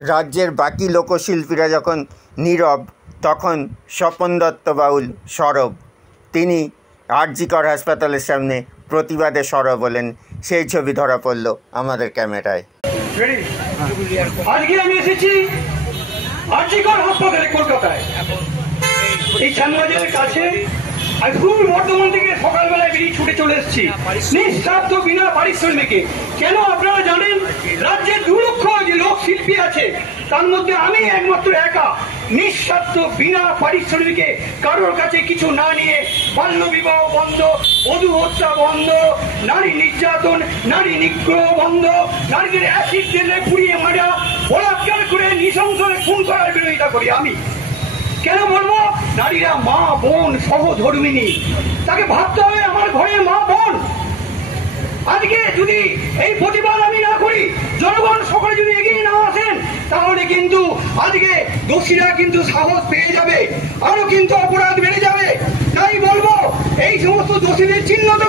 রাজ্যের বাকি লোকশিল্পীরা যখন নীরব, তখন স্বপন দত্ত বাউল সরব। তিনি আর.জি. কর হাসপাতালের সামনে প্রতিবাদে সরব হলেন। সেই ছবি ধরা পড়ল আমাদের ক্যামেরায়। আজকে আমি এসেছি আর.জি. কর হাসপাতালে, কলকাতায়, এই শ্যামবাজারের কাছে। আমি পূর্ব বর্ধমান থেকে সকালবেলায় বেরিয়ে ছুটে চলে এসেছি নিঃস্বার্থ বিনা পারিশ্রমিকে। কেন আপনারা জানেন, রাজ্যের 2 লক্ষ যে লোক শিল্পী আছে তার মধ্যে আমি একমাত্র একা নিঃস্বার্থ বিনা পারিশ্রমিকে, কারোর কাছে কিছু না নিয়ে বাল্য বিবাহ বন্ধ, বধূ হত্যা বন্ধ, নারী নির্যাতন, নারী নিগ্রহ বন্ধ, নারীদের অ্যাসিড তেলে পুড়িয়ে মারা, বলাৎকার করে নৃশংসভাবে খুন করার বিরোধিতা করি আমি। কেন বলবো? নারীরা মা বোন সহধর্মিনী, তাকে ভাবতে হবে আমার ঘরে মা বোন। আজকে যদি এই প্রতিবাদ আমি না করি, জনগণ সকলে যদি এগিয়ে না আসেন, তাহলে কিন্তু আজকে দোষীরা কিন্তু সাহস পেয়ে যাবে, আরো কিন্তু অপরাধ বেড়ে যাবে। তাই বলবো, এই সমস্ত দোষীদের চিহ্নিত